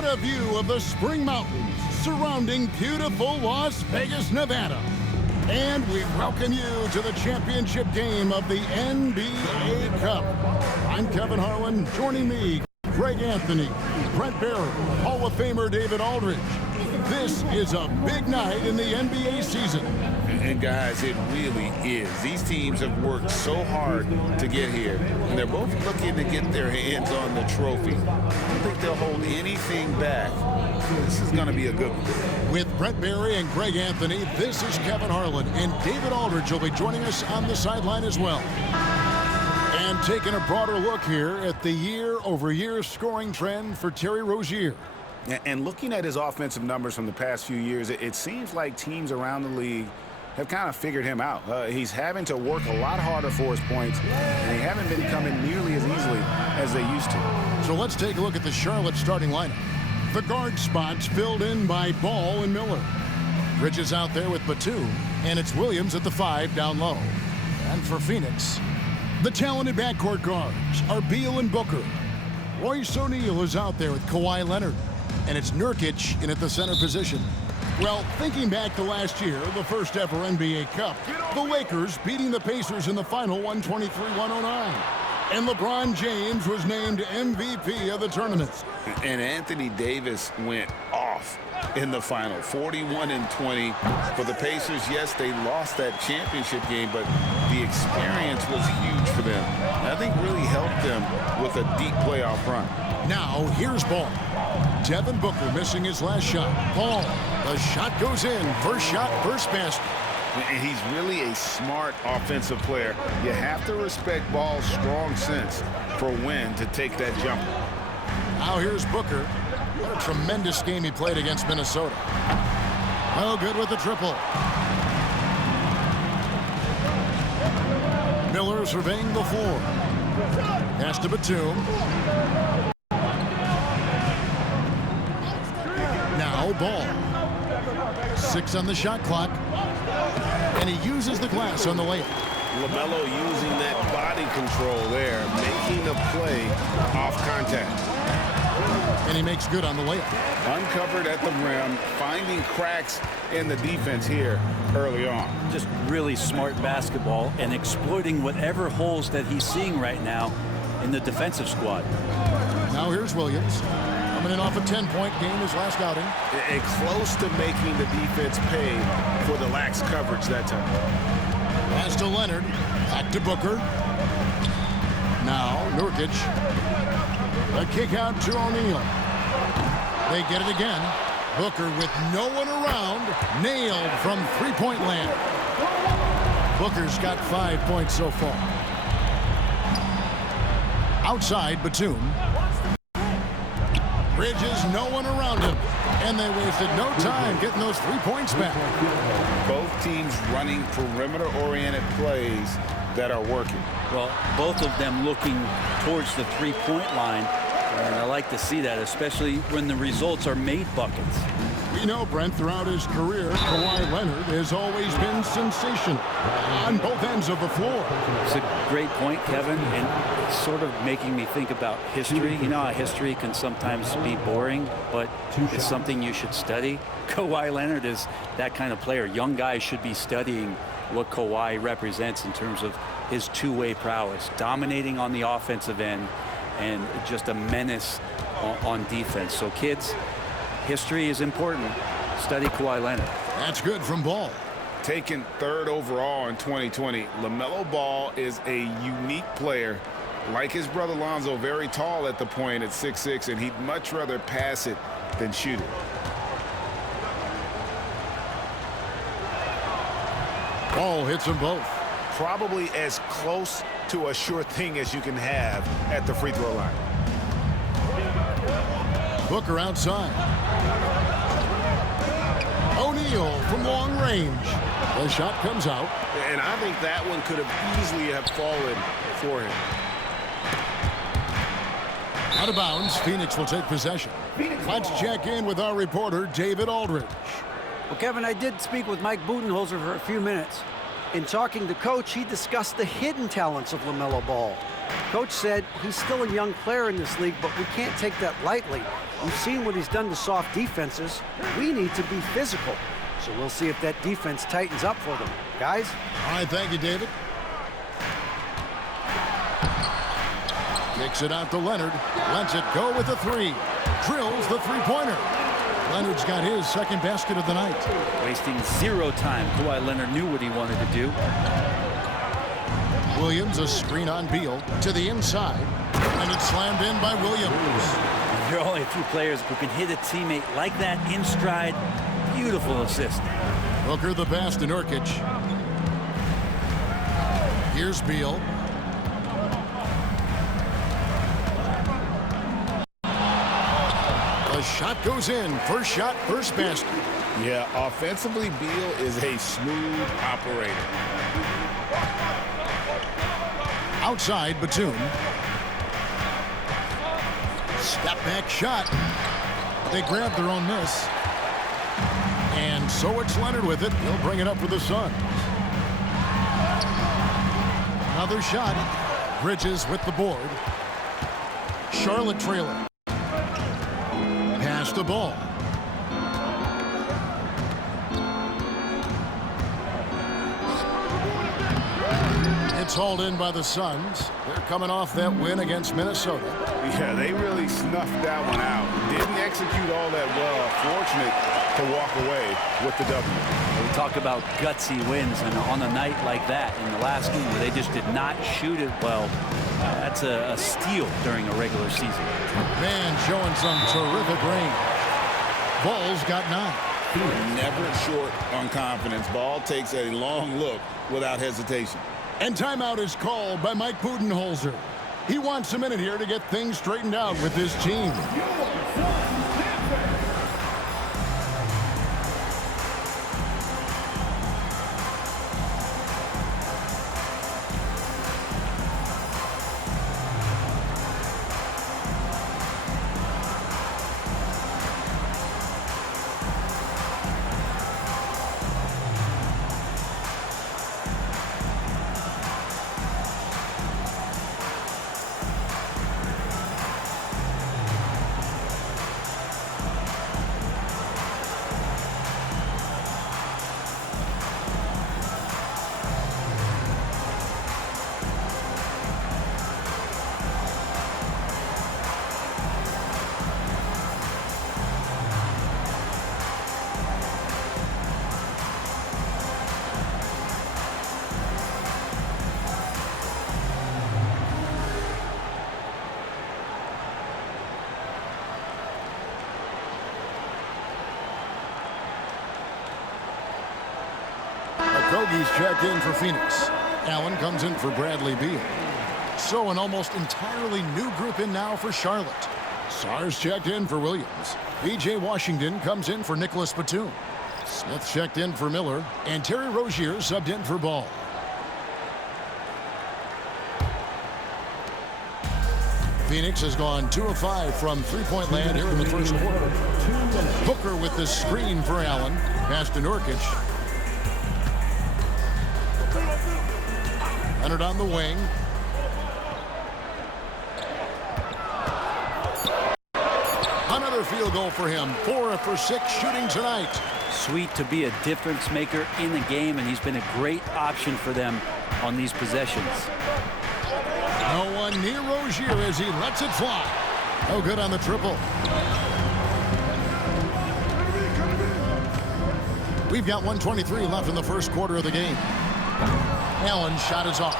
What a view of the Spring Mountains surrounding beautiful Las Vegas, Nevada. And we welcome you to the championship game of the NBA Cup. I'm Kevin Harlan. Joining me, Greg Anthony, Brent Barry, Hall of Famer David Aldridge. This is a big night in the NBA season. And guys, it really is. These teams have worked so hard to get here, and they're both looking to get their hands on the trophy. I don't think they'll hold anything back. This is going to be a good one. With Brent Barry and Greg Anthony, this is Kevin Harlan, and David Aldridge will be joining us on the sideline as well. And taking a broader look here at the year-over-year scoring trend for Terry Rozier. And looking at his offensive numbers from the past few years, it seems like teams around the league have kind of figured him out. He's having to work a lot harder for his points, and they haven't been coming nearly as easily as they used to. So let's take a look at the Charlotte starting lineup. The guard spots filled in by Ball and Miller. Bridges out there with Batum, and it's Williams at the 5 down low. And for Phoenix, the talented backcourt guards are Beal and Booker. Royce O'Neal is out there with Kawhi Leonard, and it's Nurkic in at the center position. Well, thinking back to last year, the first ever NBA Cup, the Lakers beating the Pacers in the final 123-109. And LeBron James was named MVP of the tournament. And Anthony Davis went off in the final, 41-20 for the Pacers. Yes, they lost that championship game, but the experience was huge for them. I think really helped them with a deep playoff run. Now, here's Ball. Devin Booker missing his last shot. Ball, the shot goes in. First shot, first basket. And he's really a smart offensive player. You have to respect Ball's strong sense for when to take that jumper. Now here's Booker. What a tremendous game he played against Minnesota. Oh, good with the triple. Miller surveying the floor. Pass to Batum. Now Ball. 6 on the shot clock. And he uses the glass on the layup. LaMelo using that body control there, making a play off contact. And he makes good on the layup. Uncovered at the rim, finding cracks in the defense here early on. Just really smart basketball and exploiting whatever holes that he's seeing right now in the defensive squad. Now here's Williams. Coming in off a 10-point game his last outing. And close to making the defense pay for the lax coverage that time. Pass to Leonard. Back to Booker. Now Nurkic. A kick out to O'Neal. They get it again. Booker with no one around. Nailed from three-point land. Booker's got 5 points so far. Outside Batum. Bridges, no one around him. And they wasted no time getting those 3 points back. Both teams running perimeter-oriented plays that are working. Well, both of them looking towards the three-point line. And I like to see that, especially when the results are made buckets. We know, Brent, throughout his career, Kawhi Leonard has always been sensational on both ends of the floor. It's a great point, Kevin, and it's sort of making me think about history. You know how history can sometimes be boring, but it's something you should study. Kawhi Leonard is that kind of player. Young guys should be studying what Kawhi represents in terms of his two-way prowess, dominating on the offensive end, and just a menace on defense. So kids, history is important. Study Kawhi Leonard. That's good from Ball. Taken 3rd overall in 2020, LaMelo Ball is a unique player. Like his brother Lonzo, very tall at the point at 6'6", and he'd much rather pass it than shoot it. Ball hits them both. Probably as close to a sure thing as you can have at the free throw line. Booker outside. O'Neal from long range. The shot comes out. And I think that one could have easily have fallen for him. Out of bounds, Phoenix will take possession. Let's check in with our reporter, David Aldridge. Well, Kevin, I did speak with Mike Budenholzer for a few minutes. In talking to Coach, he discussed the hidden talents of LaMelo Ball. Coach said he's still a young player in this league, but we can't take that lightly. We've seen what he's done to soft defenses. We need to be physical. So we'll see if that defense tightens up for them. Guys? All right, thank you, David. Kicks it out to Leonard. Lets it go with the three. Drills the three-pointer. Leonard's got his second basket of the night. Wasting zero time. Kawhi Leonard knew what he wanted to do. Williams, a screen on Beal to the inside. And it's slammed in by Williams. There are only a few players who can hit a teammate like that in stride. Beautiful assist. Booker the pass to Nurkic. Here's Beal. The shot goes in. First shot, first basket. Yeah, offensively, Beal is a smooth operator. Outside, Batum. Step back shot. They grab their own miss. And so it's Leonard with it. He'll bring it up for the Suns. Another shot. Bridges with the board. Charlotte trailing. Pass the ball. It's hauled in by the Suns. They're coming off that win against Minnesota. Yeah, they really snuffed that one out. Didn't execute all that well. Fortunate to walk away with the W. We talk about gutsy wins, and on a night like that in the last game where they just did not shoot it well, that's a steal during a regular season. Man, showing some terrific range. Ball's got 9. Never short on confidence. Ball takes a long look without hesitation. And timeout is called by Mike Budenholzer. He wants a minute here to get things straightened out with his team. Kogi's checked in for Phoenix. Allen comes in for Bradley Beal. So an almost entirely new group in now for Charlotte. Sar's checked in for Williams. B.J. Washington comes in for Nicholas Batum. Smith checked in for Miller. And Terry Rozier subbed in for Ball. Phoenix has gone 2 of 5 from three-point land here in the first quarter. Booker with the screen for Allen. Pass to Nurkic. Leonard on the wing. Another field goal for him. 4 for 6 shooting tonight. Sweet to be a difference maker in the game, and he's been a great option for them on these possessions. No one near Rozier as he lets it fly. No good on the triple. We've got 1:23 left in the first quarter of the game. Allen's shot is off.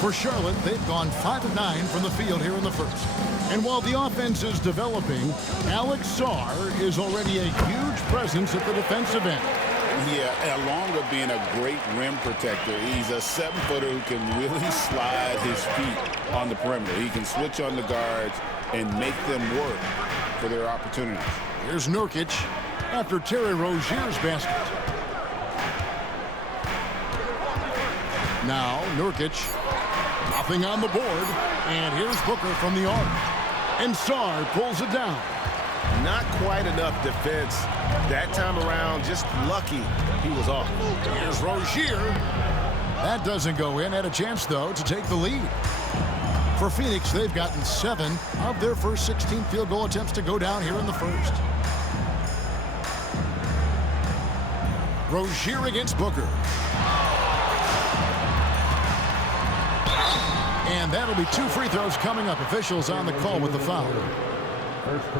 For Charlotte, they've gone 5 of 9 from the field here in the first. And while the offense is developing, Alex Sarr is already a huge presence at the defensive end. Yeah, along with being a great rim protector, he's a 7-footer who can really slide his feet on the perimeter. He can switch on the guards and make them work for their opportunities. Here's Nurkic after Terry Rozier's basket. Now Nurkic, nothing on the board, and here's Booker from the arc. And Sarr pulls it down. Not quite enough defense that time around. Just lucky he was off. Here's Rozier. That doesn't go in. Had a chance, though, to take the lead. For Phoenix, they've gotten 7 of their first 16 field goal attempts to go down here in the first. Rozier against Booker. And that'll be 2 free throws coming up. Officials on the call with the foul.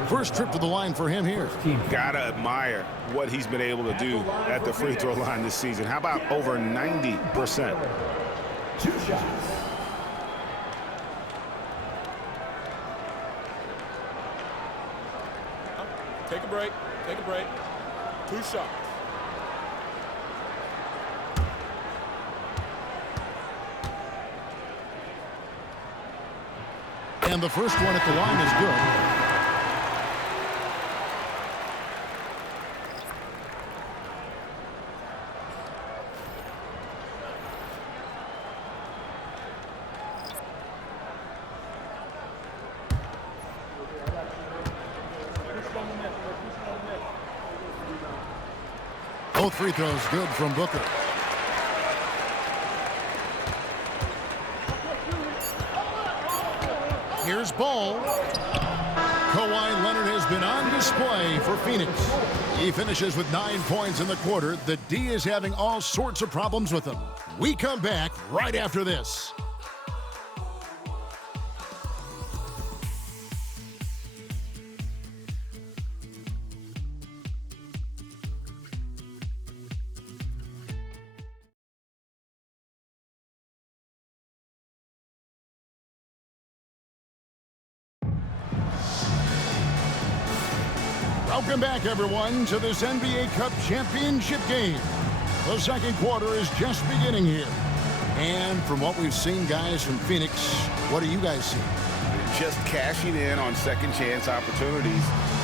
First trip to the line for him here. Gotta admire what he's been able to do at the free throw line this season. How about over 90%? 2 shots. Take a break. Take a break. 2 shots. And the first one at the line is good. Both free throws good from Booker. Here's Ball. Kawhi Leonard has been on display for Phoenix. He finishes with 9 points in the quarter. The D is having all sorts of problems with him. We come back right after this. Welcome back, everyone, to this NBA Cup championship game. The second quarter is just beginning here. And from what we've seen, guys, from Phoenix, what do you guys see? Just cashing in on second chance opportunities.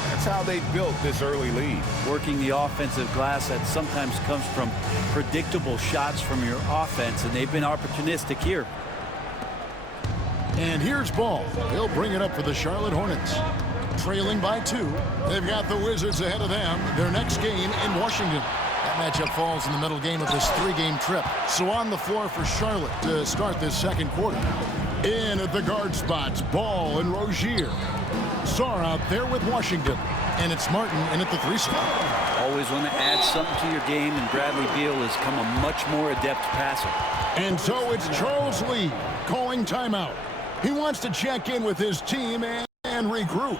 That's how they built this early lead. Working the offensive glass that sometimes comes from predictable shots from your offense, and they've been opportunistic here. And here's Ball. He'll bring it up for the Charlotte Hornets. Trailing by 2. They've got the Wizards ahead of them. Their next game in Washington. That matchup falls in the middle game of this 3-game trip. So on the floor for Charlotte to start this second quarter. In at the guard spots, Ball and Rozier. Sarr out there with Washington. And it's Martin in at the 3 spot. Always want to add something to your game, and Bradley Beal has come a much more adept passer. And so it's Charles Lee calling timeout. He wants to check in with his team and regroup.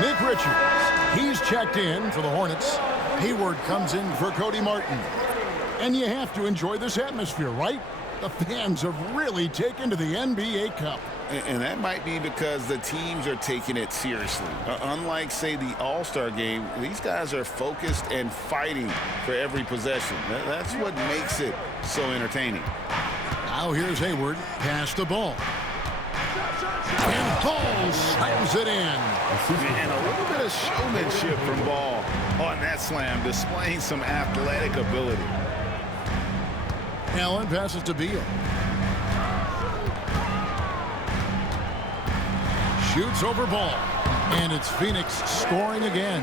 Nick Richards, he's checked in for the Hornets. Hayward comes in for Cody Martin. And you have to enjoy this atmosphere, right? The fans have really taken to the NBA Cup. And that might be because the teams are taking it seriously. Unlike, say, the All-Star game, these guys are focused and fighting for every possession. That's what makes it so entertaining. Now here's Hayward, pass the ball. And Ball slams it in. And a little bit of showmanship from Ball on that slam, displaying some athletic ability. Allen passes to Beal. Shoots over Ball. And it's Phoenix scoring again.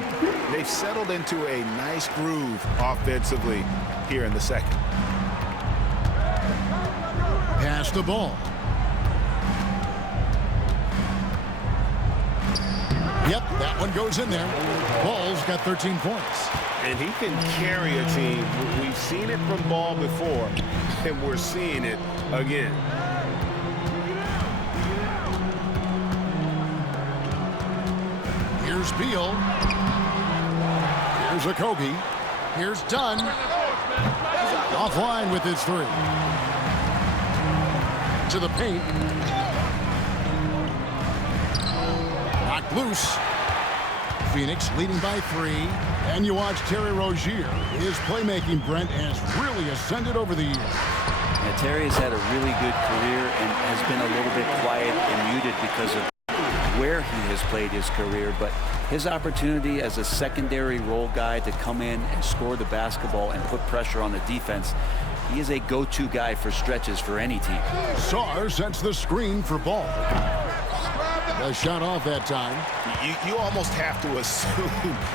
They've settled into a nice groove offensively here in the second. Pass the ball. Yep, that one goes in there. Ball's got 13 points. And he can carry a team. We've seen it from Ball before, and we're seeing it again. Here's Beal. Here's Okogie. Here's Dunn. Offline with his three. To the paint. Knocked loose. Phoenix leading by 3. And you watch Terry Rozier. His playmaking, Brent, has really ascended over the years. Yeah, Terry has had a really good career and has been a little bit quiet and muted because of where he has played his career. But his opportunity as a secondary role guy to come in and score the basketball and put pressure on the defense, he is a go-to guy for stretches for any team. Sarr sets the screen for Ball. A shot off that time. You almost have to assume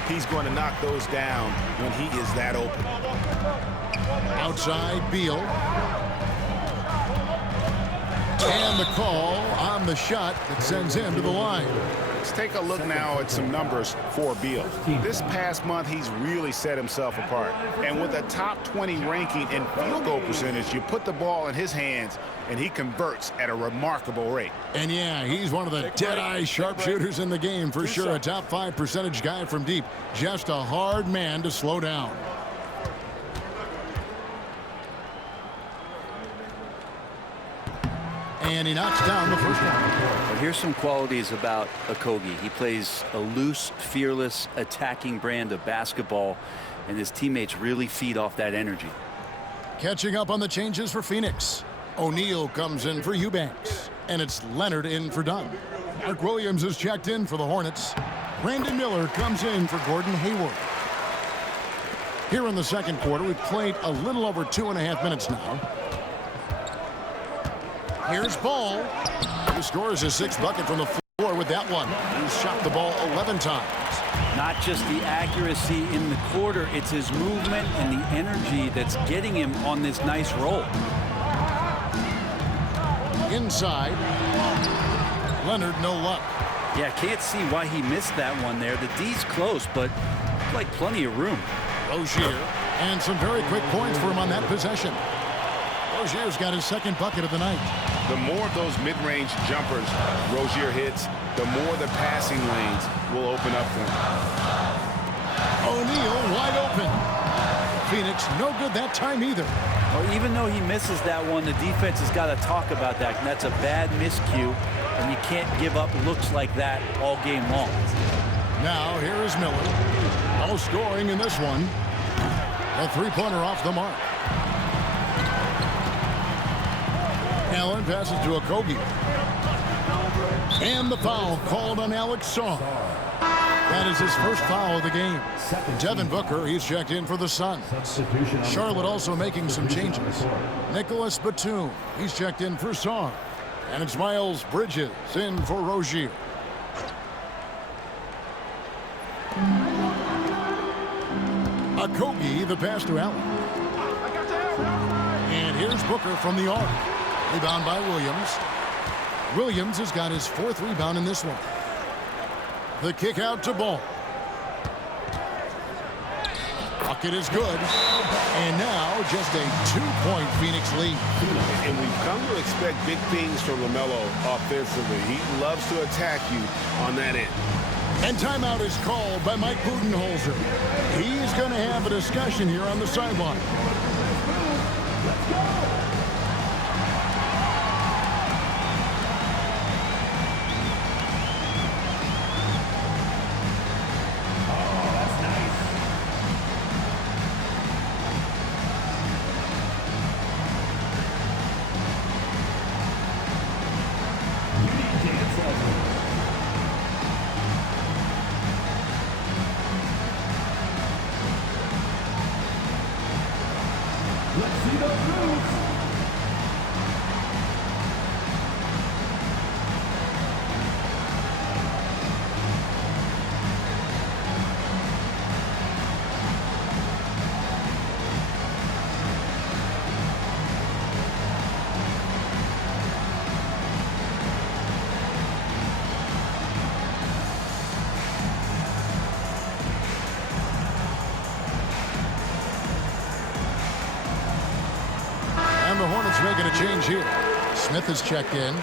he's going to knock those down when he is that open. Outside, Beal. And the call on the shot that sends him to the line. Let's take a look now at some numbers for Beal. This past month, he's really set himself apart. And with a top 20 ranking in field goal percentage, you put the ball in his hands, and he converts at a remarkable rate. And yeah, he's one of the dead-eye sharpshooters in the game for sure. A top 5 percentage guy from deep. Just a hard man to slow down. And he knocks down the first one. Well, here's some qualities about Okogie. He plays a loose, fearless, attacking brand of basketball, and his teammates really feed off that energy. Catching up on the changes for Phoenix. O'Neal comes in for Eubanks, and it's Leonard in for Dunn. Mark Williams is checked in for the Hornets. Brandon Miller comes in for Gordon Hayward. Here in the second quarter, we've played a little over 2.5 minutes now. Here's Ball. He scores his 6th bucket from the floor with that one. He's shot the ball 11 times. Not just the accuracy in the quarter, it's his movement and the energy that's getting him on this nice roll. Inside. Leonard, no luck. Yeah, can't see why he missed that one there. The D's close, but like plenty of room. Rozier. And some very quick points for him on that possession. Rozier's got his 2nd bucket of the night. The more of those mid-range jumpers Rozier hits, the more the passing lanes will open up for him. O'Neal wide open. Phoenix no good that time either. Well, even though he misses that one, the defense has got to talk about that. And that's a bad miscue, and you can't give up looks like that all game long. Now here is Miller. No scoring in this one. A 3-pointer off the mark. Allen passes to Okogie. And the foul called on Alex Sarr. That is his first foul of the game. Devin Booker, he's checked in for the Sun. Charlotte also making some changes. Nicholas Batum, he's checked in for Sarr. And it's Miles Bridges in for Rozier. Okogie, the pass to Allen. And here's Booker from the arc. Rebound by Williams. Williams has got his 4th rebound in this one. The kick out to Ball. Bucket is good. And now just a 2-point Phoenix lead. And we've come to expect big things from LaMelo offensively. He loves to attack you on that end. And timeout is called by Mike Budenholzer. He's going to have a discussion here on the sideline. making a change here. Smith has checked in.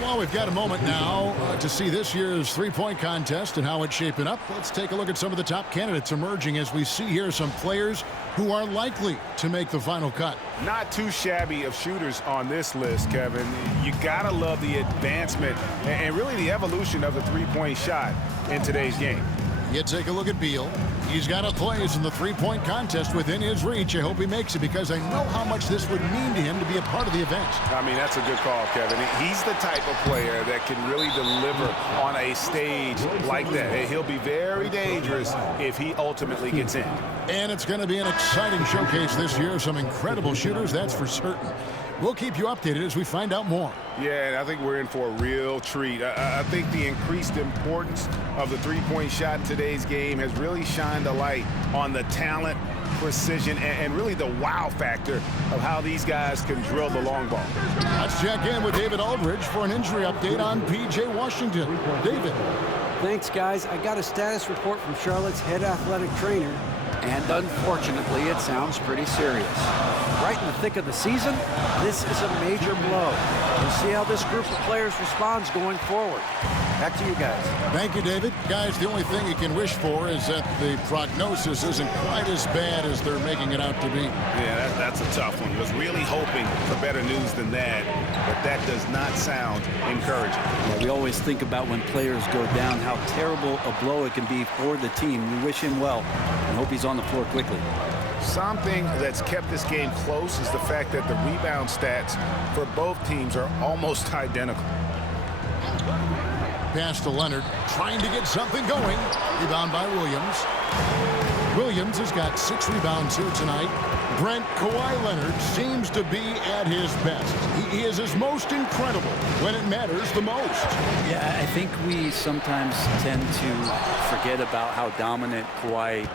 Well, we've got a moment now to see this year's three-point contest and how it's shaping up. Let's take a look at some of the top candidates emerging as we see here some players who are likely to make the final cut. Not too shabby of shooters on this list, Kevin. You gotta love the advancement and really the evolution of the three-point shot in today's game. You take a look at Beal. He's got a place in the three-point contest within his reach. I hope he makes it because I know how much this would mean to him to be a part of the event. I mean, that's a good call, Kevin. He's the type of player that can really deliver on a stage like that. He'll be very dangerous if he ultimately gets in. And it's going to be an exciting showcase this year. Some incredible shooters, that's for certain. We'll keep you updated as we find out more. Yeah, and I think we're in for a real treat. I think the increased importance of the three-point shot in today's game has really shined a light on the talent, precision, and really the wow factor of how these guys can drill the long ball. Let's check in with David Aldridge for an injury update on P.J. Washington. David. Thanks, guys. I got a status report from Charlotte's head athletic trainer, and unfortunately, it sounds pretty serious. Right in the thick of the season, this is a major blow. We'll see how this group of players responds going forward. Back to you guys. Thank you, David. Guys, the only thing you can wish for is that the prognosis isn't quite as bad as they're making it out to be. Yeah, that's a tough one. Was really hoping for better news than that, but that does not sound encouraging. Yeah, we always think about when players go down, how terrible a blow it can be for the team. We wish him well and hope he's on the floor quickly. Something that's kept this game close is the fact that the rebound stats for both teams are almost identical. Pass to Leonard, trying to get something going. Rebound by Williams. Williams has got 6 rebounds here tonight. Brent, Kawhi Leonard seems to be at his best. He is his most incredible when it matters the most. Yeah, I think we sometimes tend to forget about how dominant Kawhi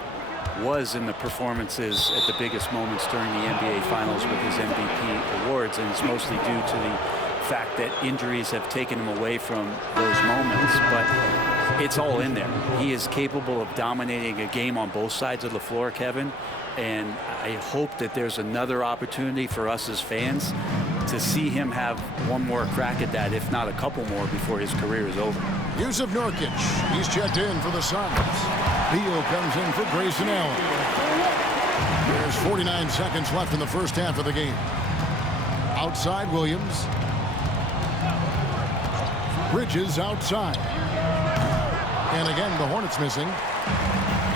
was in the performances at the biggest moments during the NBA Finals with his MVP awards, and it's mostly due to the fact that injuries have taken him away from those moments, but it's all in there. He is capable of dominating a game on both sides of the floor, Kevin, and I hope that there's another opportunity for us as fans to see him have one more crack at that, if not a couple more, before his career is over. Yusuf Nurkic, he's checked in for the Suns. Beal comes in for Grayson Allen. There's 49 seconds left in the first half of the game. Outside Williams. Bridges outside. And again, the Hornets missing.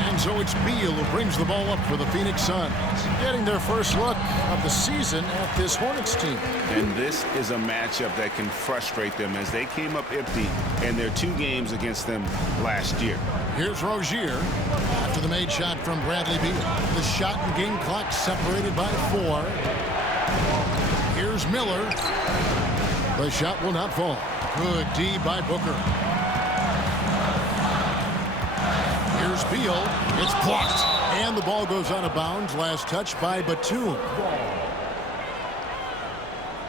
And so it's Beal who brings the ball up for the Phoenix Suns, getting their first look of the season at this Hornets team. And this is a matchup that can frustrate them as they came up empty in their 2 games against them last year. Here's Rozier after the made shot from Bradley Beal. The shot and game clock separated by 4. Here's Miller. The shot will not fall. Good D by Booker. Here's Beal. It's blocked. And the ball goes out of bounds. Last touch by Batum.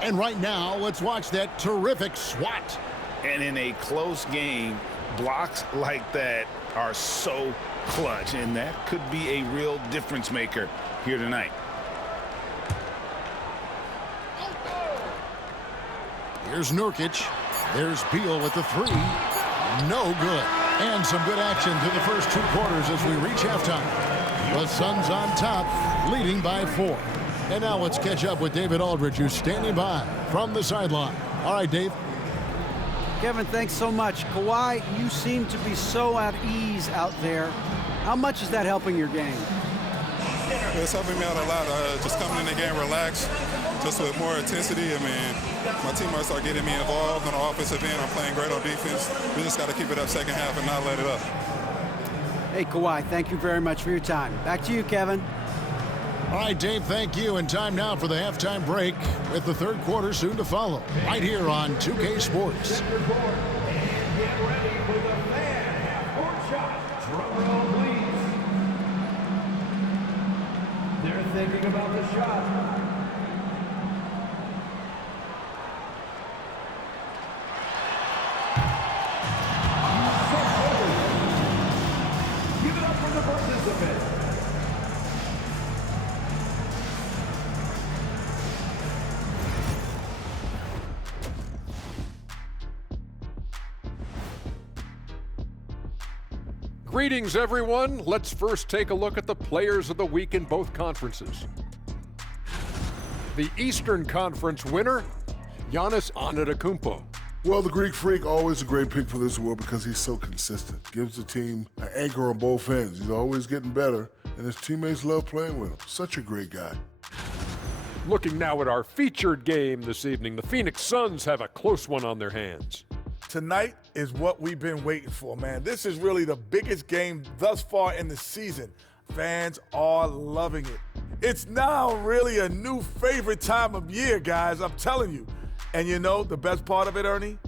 And right now, let's watch that terrific swat. And in a close game, blocks like that are so clutch, and that could be a real difference maker here tonight. Here's Nurkic. There's Beal with the 3. No good. And some good action through the first 2 quarters as we reach halftime. The Suns on top, leading by 4. And now let's catch up with David Aldridge, who's standing by from the sideline. All right, Dave. Kevin, thanks so much. Kawhi, you seem to be so at ease out there. How much is that helping your game? It's helping me out a lot. Just coming in the game relaxed, just with more intensity. I mean, my teammates are getting me involved on the offensive end. I'm playing great on defense. We just got to keep it up second half and not let it up. Hey, Kawhi, thank you very much for your time. Back to you, Kevin. All right, Dave, thank you. And time now for the halftime break with the third quarter soon to follow. Right here on 2K Sports. They're thinking about the shot. Give it up for the participants. Greetings, everyone. Let's first take a look at the players of the week in both conferences. The Eastern Conference winner, Giannis Antetokounmpo. Well, the Greek Freak, always a great pick for this award because he's so consistent. Gives the team an anchor on both ends. He's always getting better, and his teammates love playing with him. Such a great guy. Looking now at our featured game this evening, the Phoenix Suns have a close one on their hands. Tonight is what we've been waiting for, man. This is really the biggest game thus far in the season. Fans are loving it. It's now really a new favorite time of year, guys, I'm telling you. And you know, the best part of it, Ernie?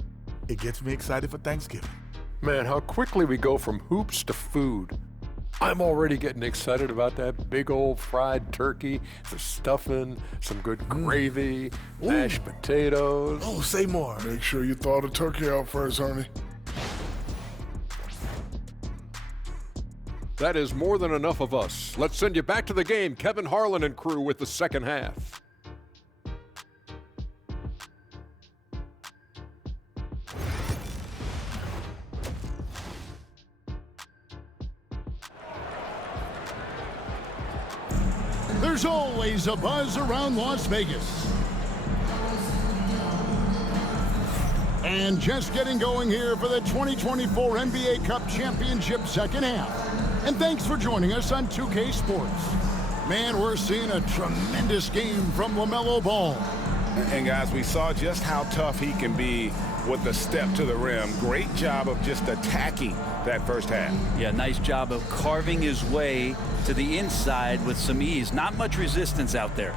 It gets me excited for Thanksgiving. Man, how quickly we go from hoops to food. I'm already getting excited about that big old fried turkey, the stuffing, some good gravy, mashed potatoes. Oh, say more. Make sure you thaw the turkey out first, Ernie. That is more than enough of us. Let's send you back to the game, Kevin Harlan and crew with the second half. There's always a buzz around Las Vegas. And just getting going here for the 2024 NBA Cup Championship second half. And thanks for joining us on 2K Sports. Man, we're seeing a tremendous game from LaMelo Ball. And guys, we saw just how tough he can be with the step to the rim. Great job of just attacking that first half. Yeah, nice job of carving his way to the inside with some ease. Not much resistance out there.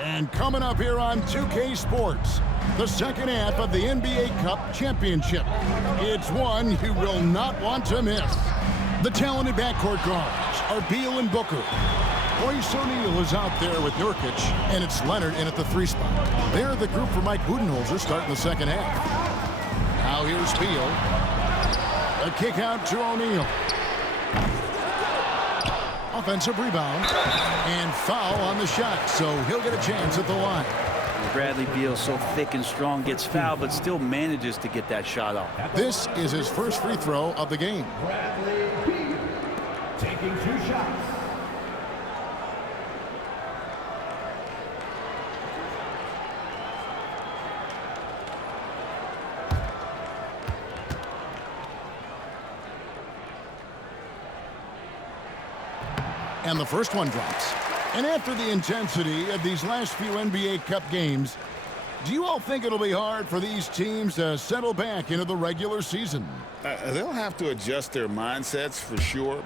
And coming up here on 2K Sports, the second half of the NBA Cup Championship. It's one you will not want to miss. The talented backcourt guards are Beal and Booker. Royce O'Neal is out there with Nurkic, and it's Leonard in at the 3 spot. They're the group for Mike Budenholzer starting the second half. Now here's Beal. A kick out to O'Neal. Offensive rebound and foul on the shot, so he'll get a chance at the line. Bradley Beal, so thick and strong, gets fouled, but still manages to get that shot off. This is his first free throw of the game. Bradley Beal taking 2 shots. And the first one drops. And after the intensity of these last few NBA Cup games, do you all think it'll be hard for these teams to settle back into the regular season? They'll have to adjust their mindsets for sure.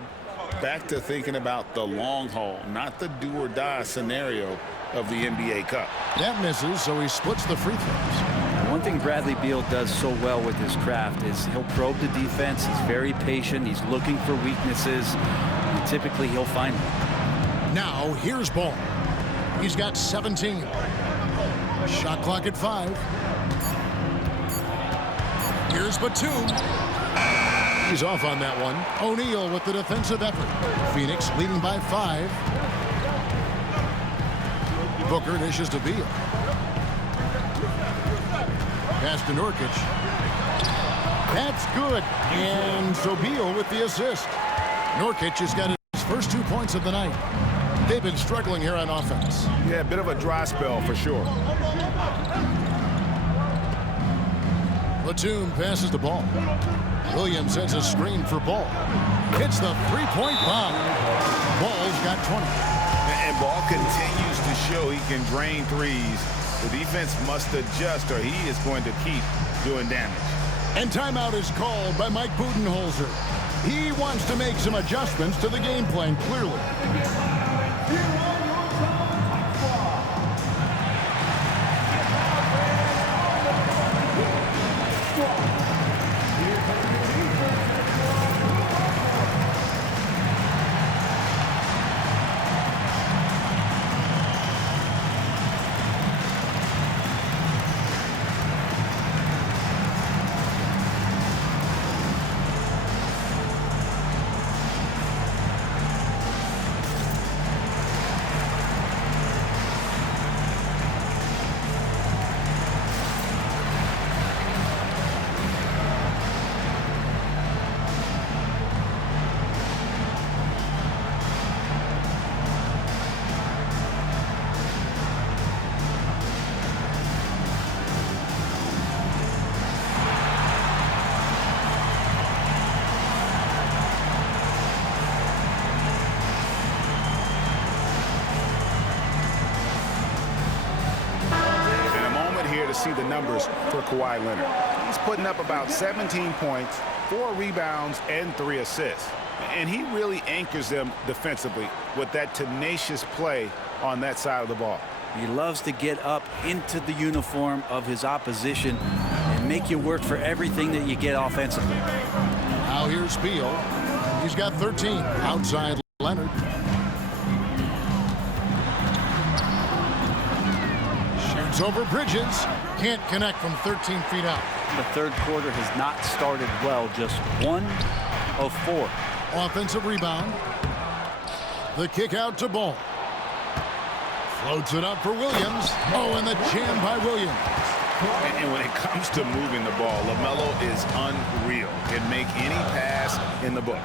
Back to thinking about the long haul, not the do-or-die scenario of the NBA Cup. That misses, so he splits the free throws. One thing Bradley Beal does so well with his craft is he'll probe the defense. He's very patient. He's looking for weaknesses. And typically, he'll find them. Now, here's Ball. He's got 17. Shot clock at 5. Here's Batum. He's off on that one. O'Neal with the defensive effort. Phoenix leading by 5. Booker dishes to Beal. Pass to Nurkic. That's good. And so Beal with the assist. Nurkic has got his first 2 points of the night. They've been struggling here on offense. Yeah, a bit of a dry spell for sure. Batum passes the ball. Williams sends a screen for Ball. Hits the three-point bomb. Ball's got 20. And Ball continues to show he can drain threes. The defense must adjust or he is going to keep doing damage. And timeout is called by Mike Budenholzer. He wants to make some adjustments to the game plan, clearly. see the numbers for Kawhi Leonard. He's putting up about 17 points, 4 rebounds, and 3 assists. And he really anchors them defensively with that tenacious play on that side of the ball. He loves to get up into the uniform of his opposition and make you work for everything that you get offensively. Now here's Beal. He's got 13 outside Leonard. Shoots over Bridges. Can't connect from 13 feet out. The third quarter has not started well, just 1 of 4. Offensive rebound. The kick out to Ball. Floats it up for Williams. Oh, and the jam by Williams. And when it comes to moving the ball, LaMelo is unreal. Can make any pass in the book.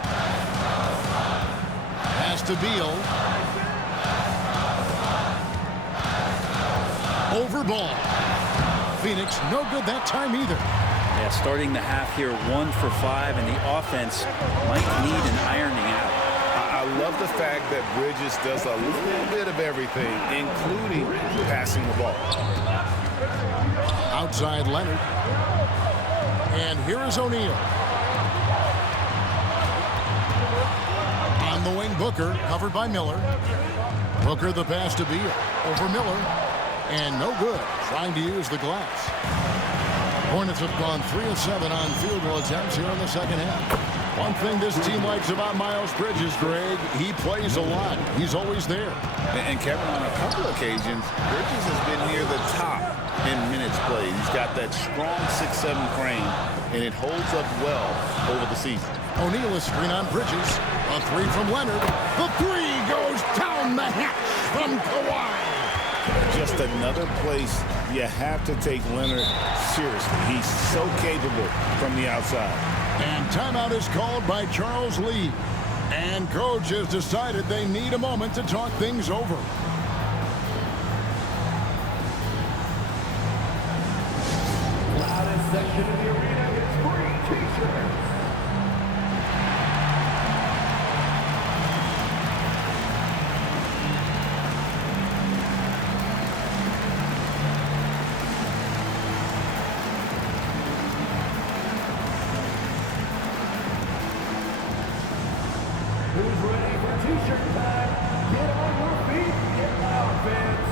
Pass to Beal. Over Ball. Phoenix no good that time either. Yeah, starting the half here 1 for 5, and the offense might need an ironing out. I love the fact that Bridges does a little bit of everything, including passing the ball. Outside Leonard. And here is O'Neal. On the wing, Booker, covered by Miller. Booker the pass to Beal. Over Miller. And no good. Trying to use the glass. Hornets have gone 3 of 7 on field goal attempts here in the second half. One thing this team likes about Miles Bridges, Greg, he plays a lot. He's always there. And Kevin, on a couple occasions, Bridges has been near the top in minutes played. He's got that strong 6'7" frame, and it holds up well over the season. O'Neal is screen on Bridges. A 3 from Leonard. The 3 goes down the hatch from Kawhi. Just another place you have to take Leonard seriously. He's so capable from the outside. And timeout is called by Charles Lee. And coach has decided they need a moment to talk things over. Loudest section of the arena gets free t-shirts. Who's ready for t-shirt time? Get on your feet, get loud, fans.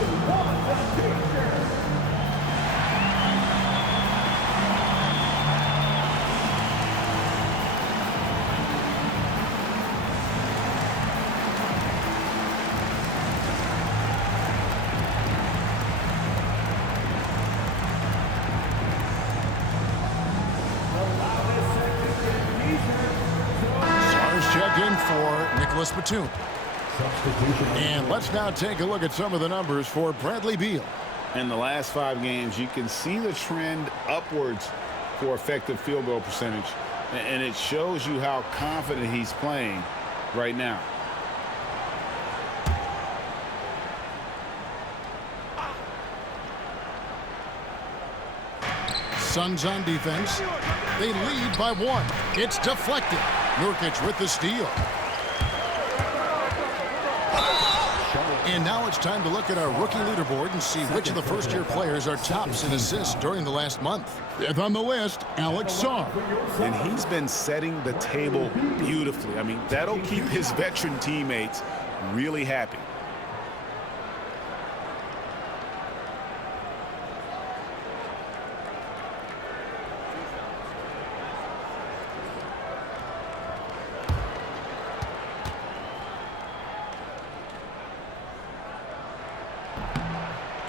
Who wants a t-shirt? Check in for Nicholas Batum. And let's now take a look at some of the numbers for Bradley Beal. In the last 5 games, you can see the trend upwards for effective field goal percentage. And it shows you how confident he's playing right now. Suns on defense. They lead by 1. It's deflected. Nurkic with the steal. And now it's time to look at our rookie leaderboard and see which of the first-year players are tops in assists during the last month. Fifth on the list, Alex Sarr. And he's been setting the table beautifully. I mean, that'll keep his veteran teammates really happy.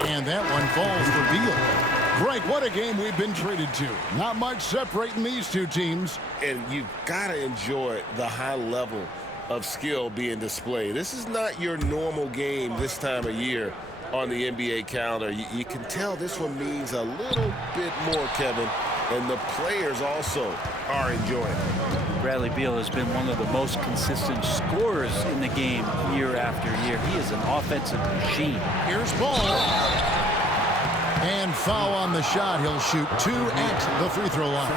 And that one falls for Beal. Greg, what a game we've been treated to. Not much separating these two teams. And you've got to enjoy the high level of skill being displayed. This is not your normal game this time of year on the NBA calendar. You can tell this one means a little bit more, Kevin, and the players also are enjoying it. Bradley Beal has been one of the most consistent scorers in the game year after year. He is an offensive machine. Here's Ball. And foul on the shot. He'll shoot 2 at the free throw line.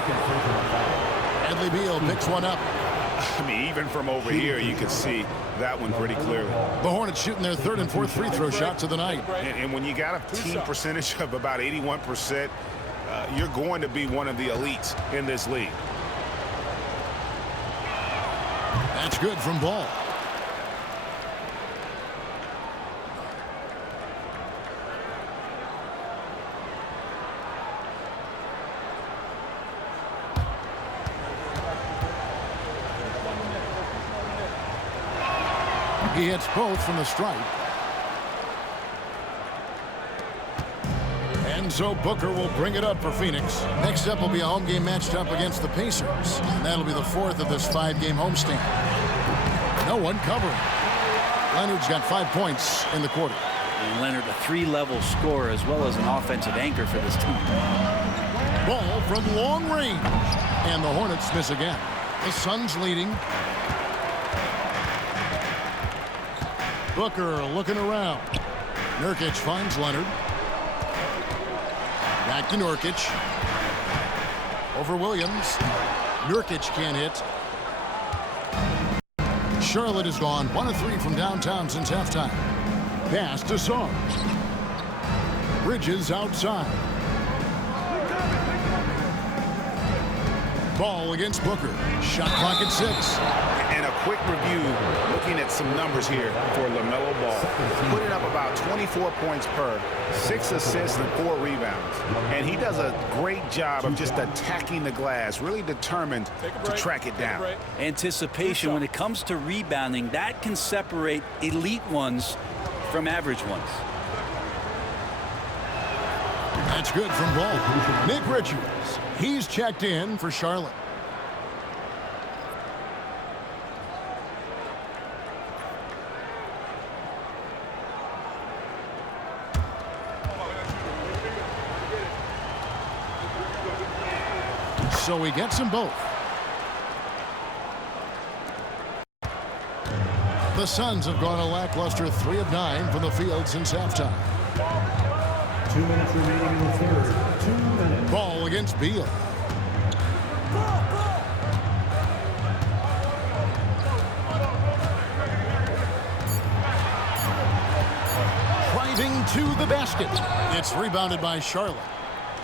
Bradley Beal picks one up. I mean, even from over here, you can see that one pretty clearly. The Hornets shooting their 3rd and 4th free throw shots of the night. And when you got a team percentage of about 81%, you're going to be one of the elites in this league. That's good from Ball. He hits both from the stripe. And so Booker will bring it up for Phoenix. Next up will be a home game matched up against the Pacers. And that'll be the 4th of this 5-game homestand. No one covering. Leonard's got 5 points in the quarter. And Leonard, a 3-level scorer as well as an offensive anchor for this team. Ball from long range. And the Hornets miss again. The Suns leading. Booker looking around. Nurkic finds Leonard. Back to Nurkic. Over Williams. Nurkic can't hit. Charlotte is gone 1 of 3 from downtown since halftime. Pass to Sarge. Bridges outside. Ball against Booker. Shot clock at 6. And a quick review, looking at some numbers here for LaMelo Ball. Putting up about 24 points per, 6 assists and 4 rebounds. And he does a great job of just attacking the glass, really determined to track it down. Anticipation when it comes to rebounding, that can separate elite ones from average ones. That's good from Ball. Nick Richards. He's checked in for Charlotte. So he gets them both. The Suns have gone a lackluster 3 of 9 from the field since halftime. 2 minutes remaining in the 3rd. 2 minutes. Ball against Beal. Driving to the basket. It's rebounded by Charlotte.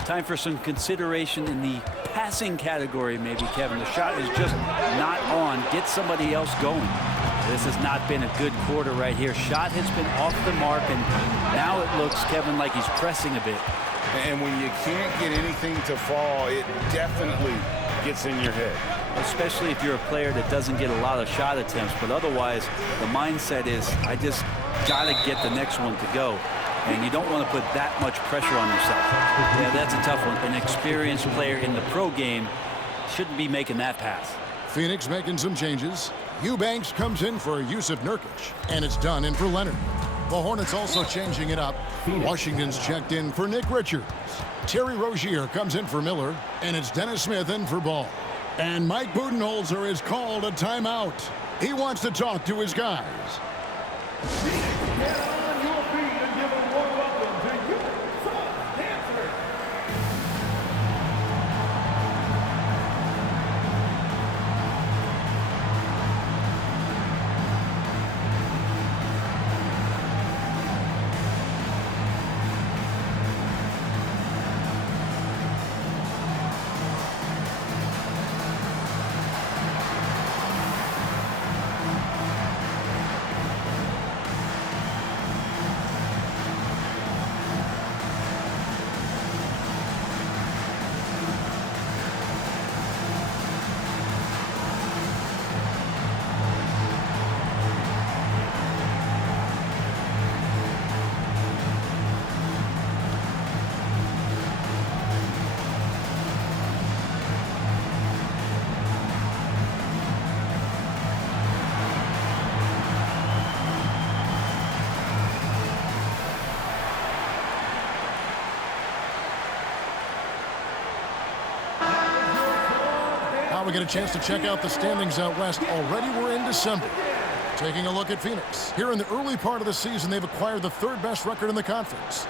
Time for some consideration in the passing category, maybe, Kevin. The shot is just not on. Get somebody else going. This has not been a good quarter right here. Shot has been off the mark, and now it looks, Kevin, like he's pressing a bit. And when you can't get anything to fall, it definitely gets in your head. Especially if you're a player that doesn't get a lot of shot attempts. But otherwise, the mindset is, I just got to get the next one to go. And you don't want to put that much pressure on yourself. Yeah, that's a tough one. An experienced player in the pro game shouldn't be making that pass. Phoenix making some changes. Eubanks comes in for Yusuf Nurkic, and it's done in for Leonard. The Hornets also changing it up. Washington's checked in for Nick Richards. Terry Rozier comes in for Miller, and it's Dennis Smith in for Ball. And Mike Budenholzer is called a timeout. He wants to talk to his guys. Get on your feet and give a warm welcome to you, Suns Dancer. Now we get a chance to check out the standings out west. Already we're in December. Taking a look at Phoenix. Here in the early part of the season, they've acquired the 3rd best record in the conference.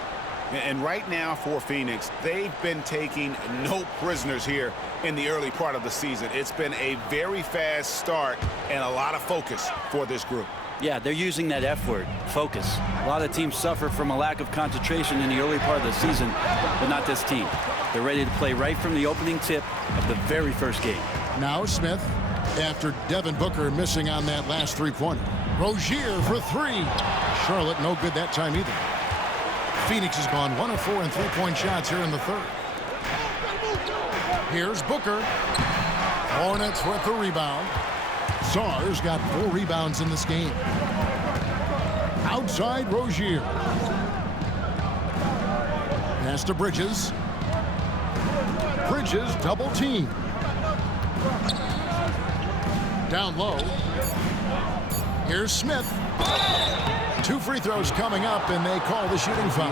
And right now for Phoenix, they've been taking no prisoners here in the early part of the season. It's been a very fast start and a lot of focus for this group. Yeah, they're using that F word, focus. A lot of teams suffer from a lack of concentration in the early part of the season, but not this team. They're ready to play right from the opening tip of the very first game. Now Smith, after Devin Booker missing on that last three-pointer. Rozier for three. Charlotte no good that time either. Phoenix has gone 1 of 4 in three-point shots here in the third. Here's Booker. Hornets with the rebound. Sarr's got 4 rebounds in this game. Outside Rozier. Pass to Bridges. Bridges double team. Down low. Here's Smith. 2 free throws coming up, and they call the shooting foul.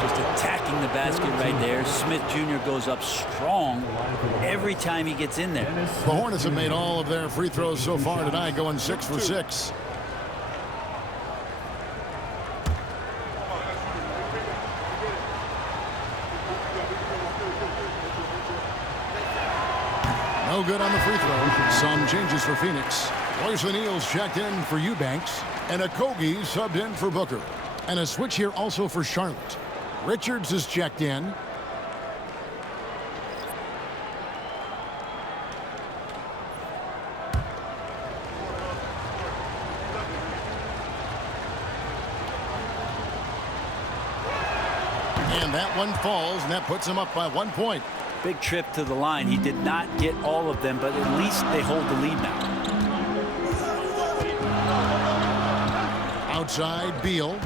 Just attacking the basket right there. Smith Jr. goes up strong every time he gets in there. The Hornets have made all of their free throws so far tonight, going 6 for 6. No good on the free throw. Some changes for Phoenix. Royce O'Neal's checked in for Eubanks, and Okogie subbed in for Booker. And a switch here also for Charlotte. Richards is checked in. And that one falls, and that puts him up by 1 point. Big trip to the line. He did not get all of them, but at least they hold the lead now. Outside, Beal.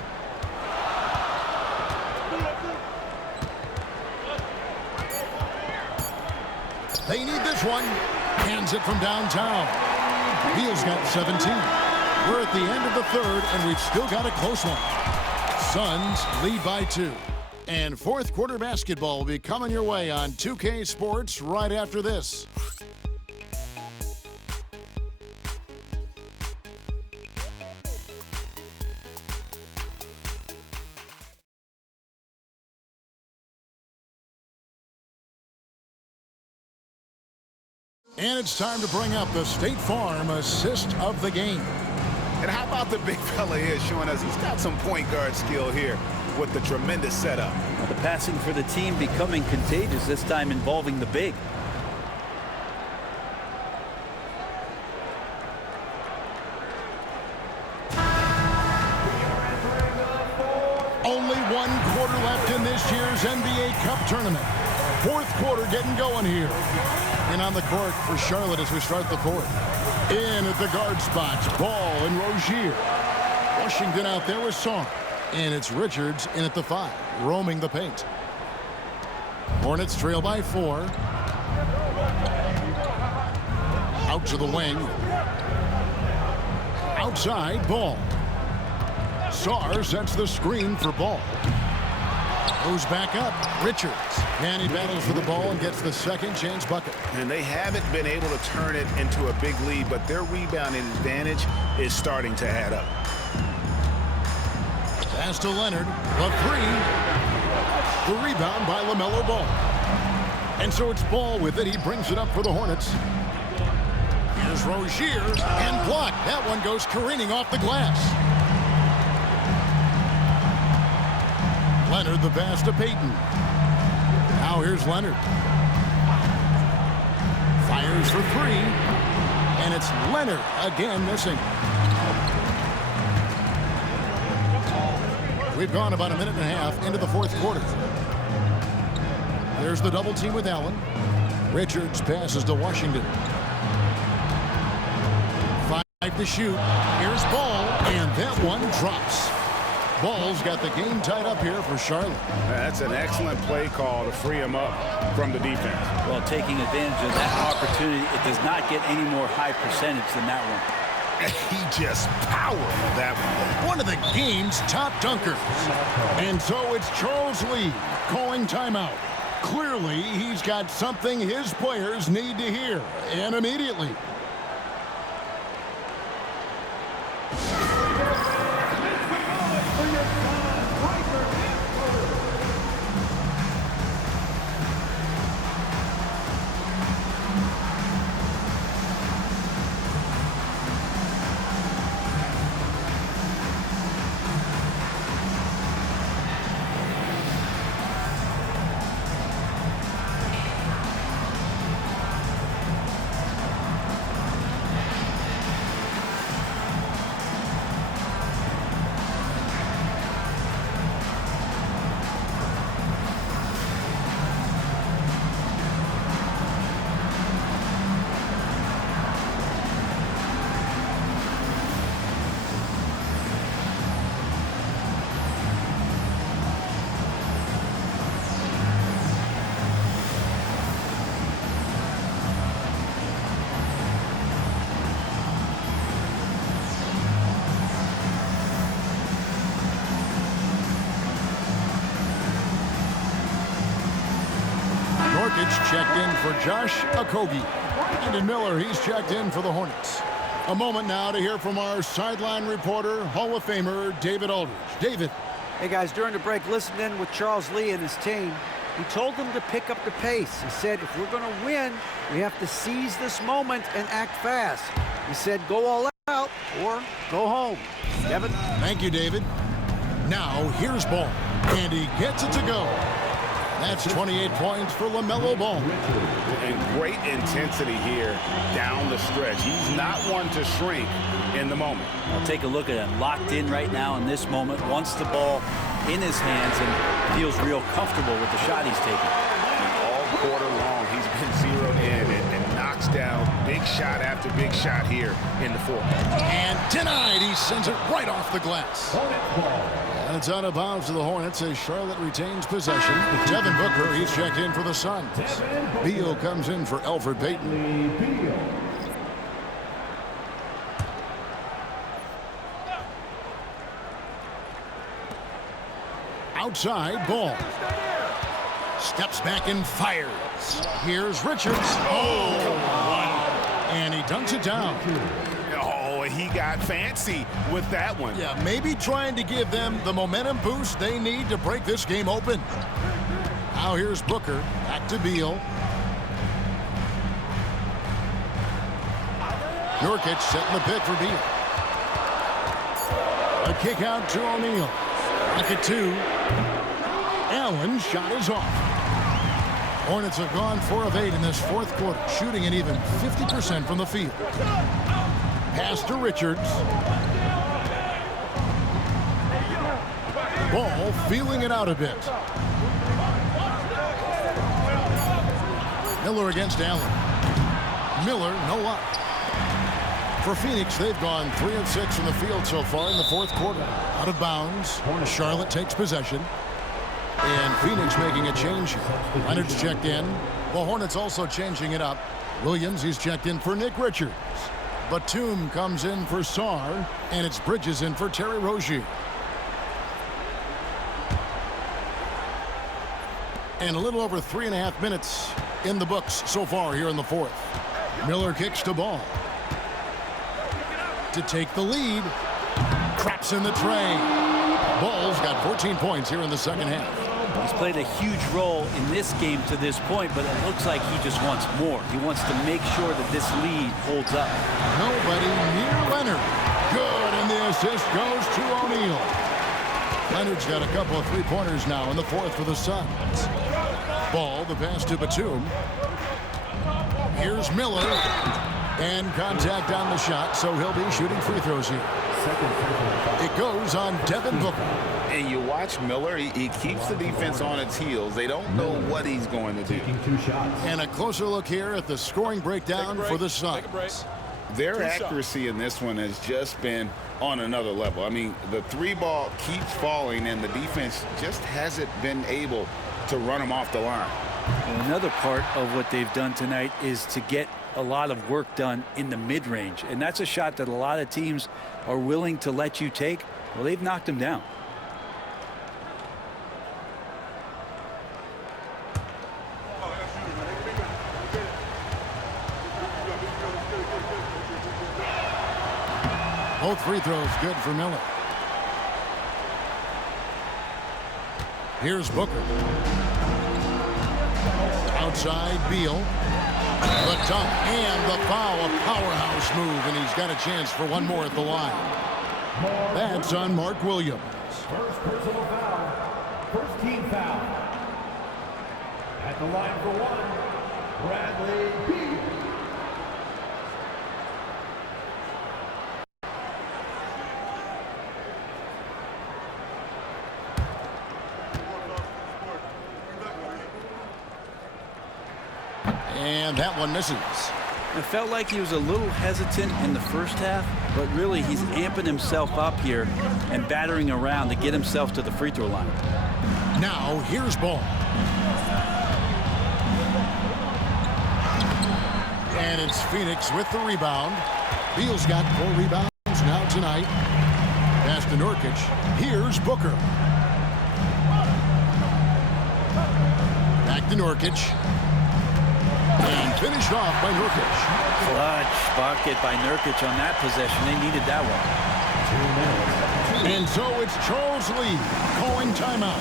They need this one. Hands it from downtown. Beal's got 17. We're at the end of the third, and we've still got a close one. Suns lead by 2. And fourth quarter basketball will be coming your way on 2K Sports right after this. And it's time to bring up the State Farm assist of the game. And how about the big fella here showing us he's got some point guard skill here with the tremendous setup. The passing for the team becoming contagious, this time involving the big. Only 1 quarter left in this year's NBA Cup tournament. Fourth quarter getting going here. And on the court for Charlotte as we start the fourth. In at the guard spots, Ball and Rozier. Washington out there with Sarr. And it's Richards in at the 5, roaming the paint. Hornets trail by 4. Out to the wing. Outside, Ball. Sarr sets the screen for Ball. Goes back up. Richards. And he battles for the ball and gets the second chance bucket. And they haven't been able to turn it into a big lead, but their rebounding advantage is starting to add up. Pass to Leonard. The 3. The rebound by LaMelo Ball. And so it's Ball with it. He brings it up for the Hornets. Here's Rozier. And blocked. That one goes careening off the glass. Leonard the pass to Payton. Now here's Leonard. Fires for 3. And it's Leonard again missing. We've gone about a minute and a half into the fourth quarter. There's the double team with Allen. Richards passes to Washington. 5 to shoot. Here's Ball, and that one drops. Ball's got the game tied up here for Charlotte. That's an excellent play call to free him up from the defense. Well, taking advantage of that opportunity, it does not get any more high percentage than that one. He just powered that one of the game's top dunkers. And so it's Charles Lee calling timeout. Clearly, he's got something his players need to hear, and immediately. for Josh Okogie. Brandon Miller, he's checked in for the Hornets. A moment now to hear from our sideline reporter, Hall of Famer David Aldridge. David. Hey, guys, during the break, listen in with Charles Lee and his team. He told them to pick up the pace. He said, if we're going to win, we have to seize this moment and act fast. He said, go all out or go home. Kevin? Thank you, David. Now, here's Ball, and he gets it to go. That's 28 points for LaMelo Ball. And great intensity here down the stretch. He's not one to shrink in the moment. I'll take a look at him. Locked in right now in this moment. Wants the ball in his hands and feels real comfortable with the shot he's taking. And all quarter long, he's been zeroed in and knocks down big shot after big shot here in the fourth. And denied. He sends it right off the glass. And it's out of bounds to the Hornets as Charlotte retains possession. Devin Booker, he's checked in for the Suns. Beal comes in for Elfrid Payton. Outside, Ball. Steps back and fires. Here's Richards. Oh, and he dunks it down. Oh, he got fancy with that one. Yeah, maybe trying to give them the momentum boost they need to break this game open. Now here's Booker. Back to Beal. Nurkic setting the pick for Beal. A kick out to O'Neal. Back at 2. Allen's shot is off. Hornets have gone 4 of 8 in this fourth quarter, shooting an even 50% from the field. Pass to Richards. Ball feeling it out a bit. Miller against Allen. Miller, no luck. For Phoenix, they've gone 3 of 6 from the field so far in the fourth quarter. Out of bounds. Charlotte takes possession. And Phoenix making a change here. Leonard's checked in. The Hornets also changing it up. Williams, he's checked in for Nick Richards. Batum comes in for Sarr. And it's Bridges in for Terry Rozier. And a little over 3.5 minutes in the books so far here in the fourth. Miller kicks to Ball. To take the lead. Traps in the tray. Ball's got 14 points here in the second half. He's played a huge role in this game to this point, but it looks like he just wants more. He wants to make sure that this lead holds up. Nobody near Leonard. Good, and the assist goes to O'Neal. Leonard's got a couple of three-pointers now in the fourth for the Suns. Ball, the pass to Batum. Here's Miller. And contact on the shot, so he'll be shooting free throws here. It goes on Devin Booker. And you watch Miller, he keeps the defense on its heels. They don't know what he's going to do. And a closer look here at the scoring breakdown for the Suns. Their accuracy in this one has just been on another level. I mean, the 3-ball keeps falling, and the defense just hasn't been able to run them off the line. And another part of what they've done tonight is to get a lot of work done in the mid-range. And that's a shot that a lot of teams are willing to let you take. Well, they've knocked him down. Both free throws good for Miller. Here's Booker. Outside Beal. The dunk and the foul. A powerhouse move, and he's got a chance for one more at the line. That's on Mark Williams. First personal foul. First team foul. At the line for one, Bradley Beal. And that one misses. It felt like he was a little hesitant in the first half, but really he's amping himself up here and battering around to get himself to the free throw line. Now here's Ball. And it's Phoenix with the rebound. Beal's got 4 rebounds now tonight. Pass to Nurkic. Here's Booker. Back to Nurkic. And finished off by Nurkic. Clutch bucket by Nurkic on that possession. They needed that one. And so it's Charles Lee calling timeout.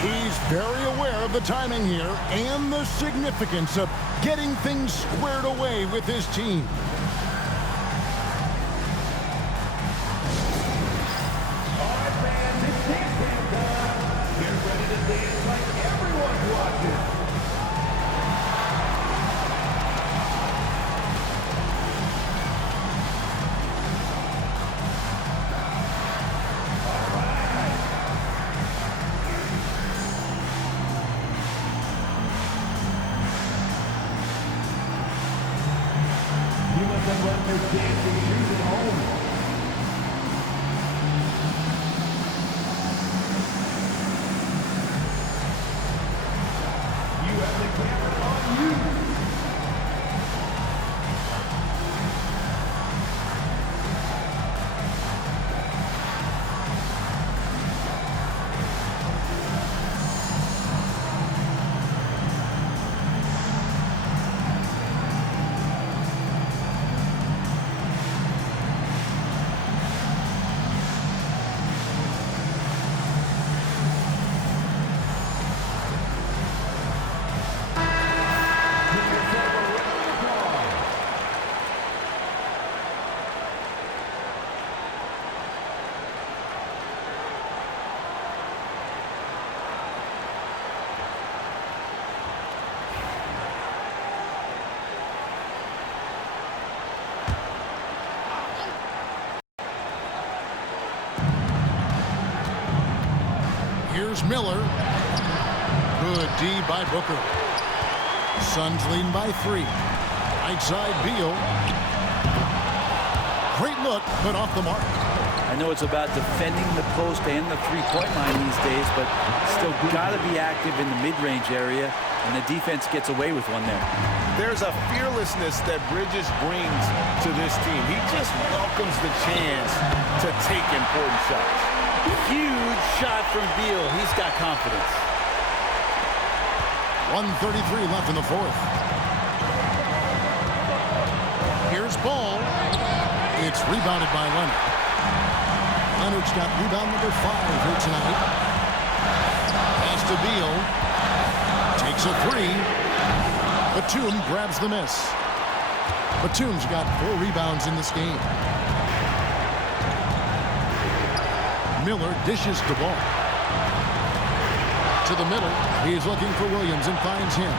He's very aware of the timing here and the significance of getting things squared away with his team. Here's Miller. Good D by Booker. Suns leading by 3. Right side, Beal. Great look, but off the mark. I know it's about defending the post and the three-point line these days, but still got to be active in the mid-range area, and the defense gets away with one there. There's a fearlessness that Bridges brings to this team. He just welcomes the chance to take important shots. Huge shot from Beal. He's got confidence. 1:33 left in the fourth. Here's Ball. It's rebounded by Leonard. Leonard's got rebound number 5 here tonight. Pass to Beal. Takes a 3. Batum grabs the miss. Batum's got 4 rebounds in this game. Miller dishes the ball. To the middle. He's looking for Williams and finds him.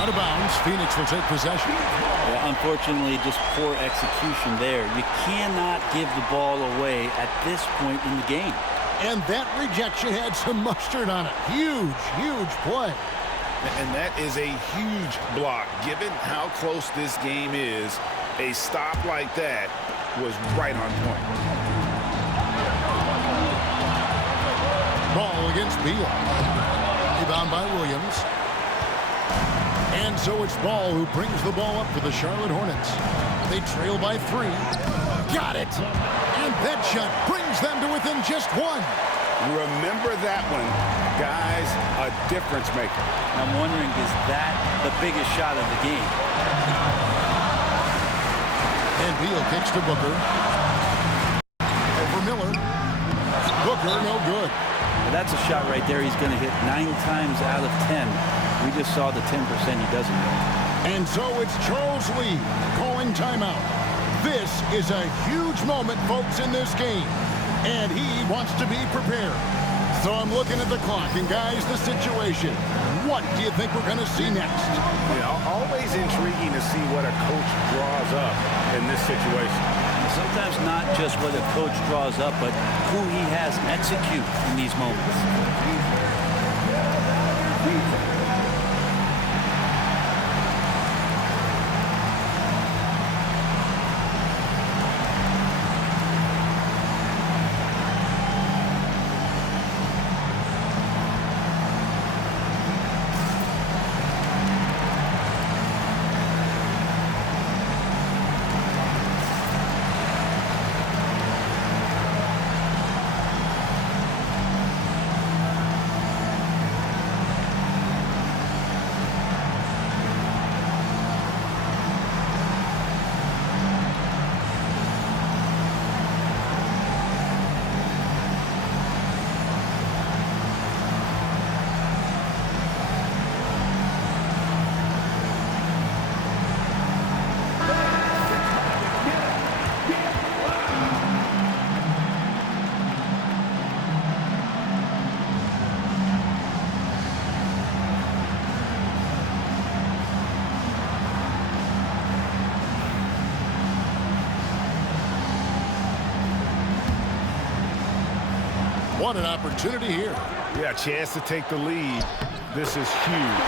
Out of bounds. Phoenix will take possession. Yeah, unfortunately, just poor execution there. You cannot give the ball away at this point in the game. And that rejection had some mustard on it. Huge, huge play. And that is a huge block. Given how close this game is, a stop like that was right on point. Ball against Beal. Rebound by Williams. And so it's Ball who brings the ball up for the Charlotte Hornets. They trail by 3. Got it! And that shot brings them to within just 1. Remember that one, guys, a difference maker. I'm wondering, is that the biggest shot of the game? And Beal kicks to Booker. Over Miller. Booker, no good. Well, that's a shot right there he's going to hit 9 times out of 10. We just saw the 10% he doesn't hit. And so it's Charles Lee calling timeout. This is a huge moment, folks, in this game. And he wants to be prepared. So I'm looking at the clock. And, guys, the situation. What do you think we're going to see next? You know, always intriguing to see what a coach draws up in this situation. Sometimes not just what a coach draws up, but who he has execute in these moments. What an opportunity here. Yeah, a chance to take the lead. This is huge.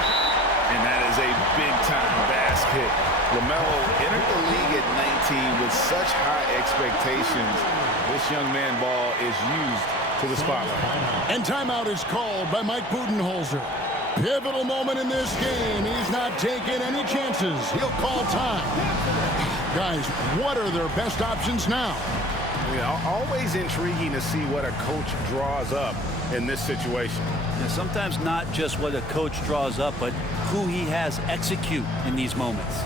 And that is a big-time basket. LaMelo entered the league at 19 with such high expectations. This young man ball is used to the spotlight. And timeout is called by Mike Budenholzer. Pivotal moment in this game. He's not taking any chances. He'll call time. Guys, what are their best options now? Yeah, always intriguing to see what a coach draws up in this situation. And sometimes not just what a coach draws up, but who he has execute in these moments.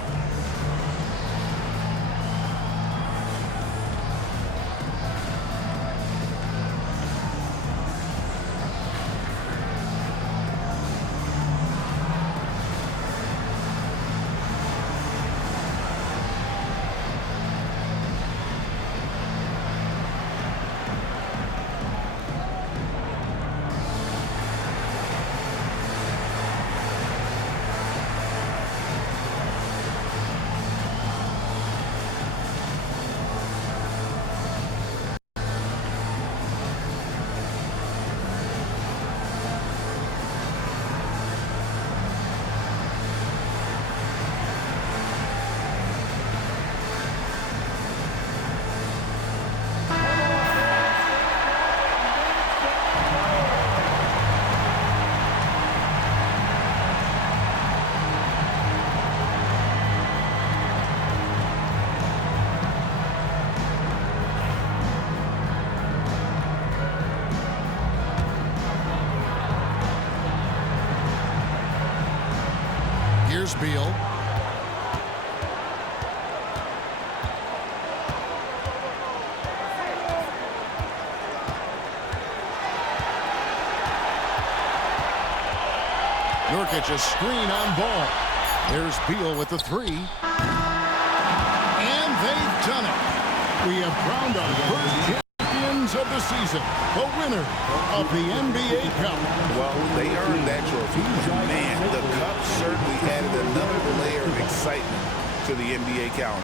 Here's Beal. Nurkic a screen on Ball. There's Beal with the three. And they've done it. We have crowned our first champions of the season, the winner of the NBA Cup. Well, they earned that trophy. Man, the Cup certainly added another layer of excitement to the NBA calendar.